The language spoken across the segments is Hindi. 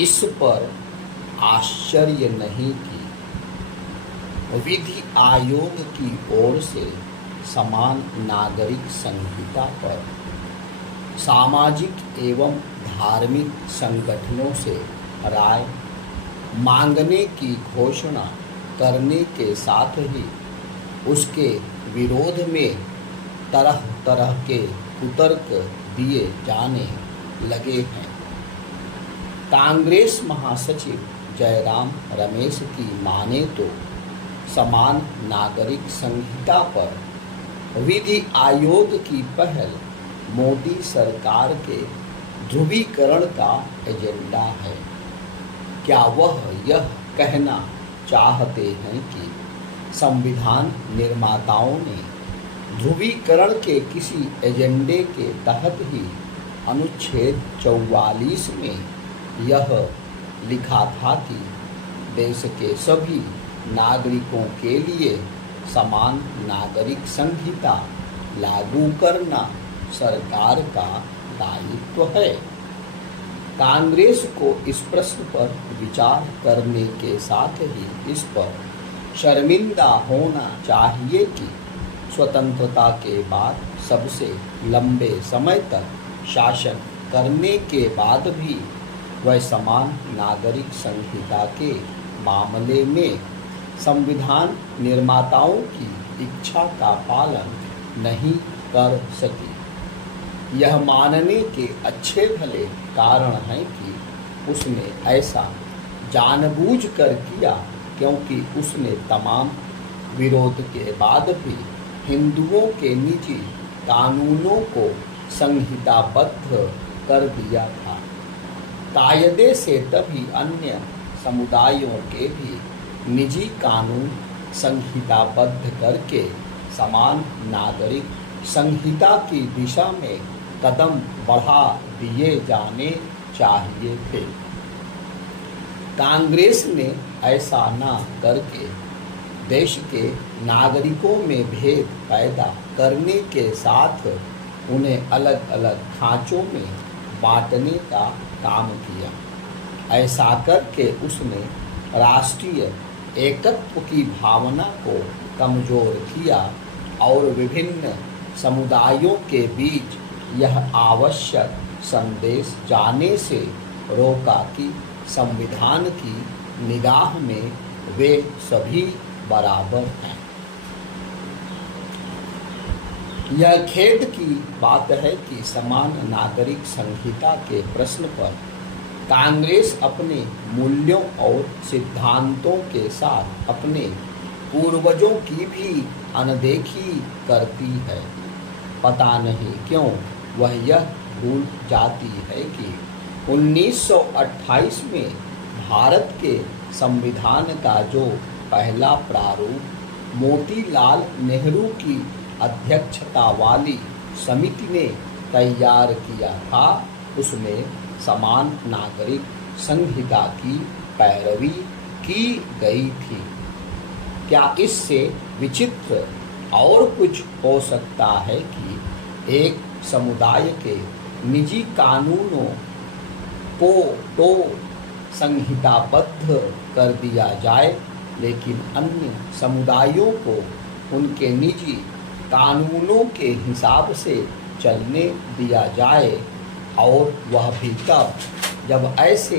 इस पर आश्चर्य नहीं कि विधि आयोग की ओर से समान नागरिक संहिता पर सामाजिक एवं धार्मिक संगठनों से राय मांगने की घोषणा करने के साथ ही उसके विरोध में तरह तरह के कुतर्क दिए जाने लगे हैं। कांग्रेस महासचिव जयराम रमेश की माने तो समान नागरिक संहिता पर विधि आयोग की पहल मोदी सरकार के ध्रुवीकरण का एजेंडा है। क्या वह यह कहना चाहते हैं कि संविधान निर्माताओं ने ध्रुवीकरण के किसी एजेंडे के तहत ही अनुच्छेद 44 में यह लिखा था कि देश के सभी नागरिकों के लिए समान नागरिक संहिता लागू करना सरकार का दायित्व है। कांग्रेस को इस प्रश्न पर विचार करने के साथ ही इस पर शर्मिंदा होना चाहिए कि स्वतंत्रता के बाद सबसे लंबे समय तक शासन करने के बाद भी वह समान नागरिक संहिता के मामले में संविधान निर्माताओं की इच्छा का पालन नहीं कर सकी। यह मानने के अच्छे भले कारण हैं कि उसने ऐसा जानबूझकर किया क्योंकि उसने तमाम विरोध के बाद भी हिंदुओं के निजी कानूनों को संहिताबद्ध कर दिया था। कायदे से तभी अन्य समुदायों के भी निजी कानून संहिताबद्ध करके समान नागरिक संहिता की दिशा में कदम बढ़ा दिए जाने चाहिए थे। कांग्रेस ने ऐसा न करके देश के नागरिकों में भेद पैदा करने के साथ उन्हें अलग अलग खांचों में बांटने का काम किया। ऐसा करके उसने राष्ट्रीय एकत्व की भावना को कमजोर किया और विभिन्न समुदायों के बीच यह आवश्यक संदेश जाने से रोका कि संविधान की निगाह में वे सभी बराबर हैं। यह खेद की बात है कि समान नागरिक संहिता के प्रश्न पर कांग्रेस अपने मूल्यों और सिद्धांतों के साथ अपने पूर्वजों की भी अनदेखी करती है। पता नहीं क्यों वह यह भूल जाती है कि 1928 में भारत के संविधान का जो पहला प्रारूप मोतीलाल नेहरू की अध्यक्षता वाली समिति ने तैयार किया था, उसमें समान नागरिक संहिता की पैरवी की गई थी। क्या इससे विचित्र और कुछ हो सकता है कि एक समुदाय के निजी कानूनों को तो संहिताबद्ध कर दिया जाए, लेकिन अन्य समुदायों को उनके निजी कानूनों के हिसाब से चलने दिया जाए, और वह भी तब जब ऐसे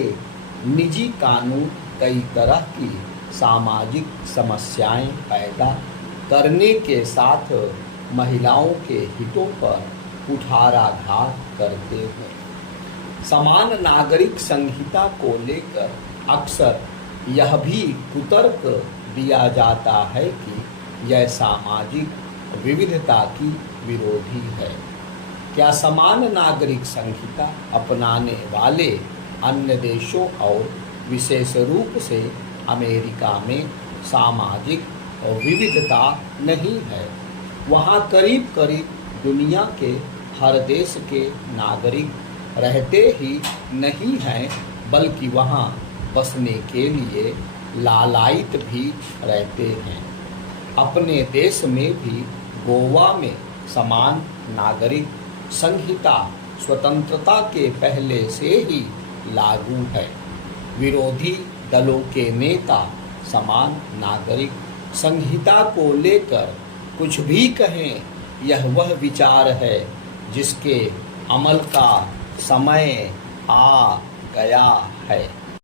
निजी कानून कई तरह की सामाजिक समस्याएं पैदा करने के साथ महिलाओं के हितों पर कुठाराघात करते हैं। समान नागरिक संहिता को लेकर अक्सर यह भी कुतर्क दिया जाता है कि यह सामाजिक विविधता की विरोधी है। क्या समान नागरिक संहिता अपनाने वाले अन्य देशों और विशेष रूप से अमेरिका में सामाजिक विविधता नहीं है? वहाँ करीब करीब दुनिया के हर देश के नागरिक रहते ही नहीं हैं, बल्कि वहाँ बसने के लिए लालायित भी रहते हैं। अपने देश में भी गोवा में समान नागरिक संहिता स्वतंत्रता के पहले से ही लागू है। विरोधी दलों के नेता समान नागरिक संहिता को लेकर कुछ भी कहें, यह वह विचार है जिसके अमल का समय आ गया है।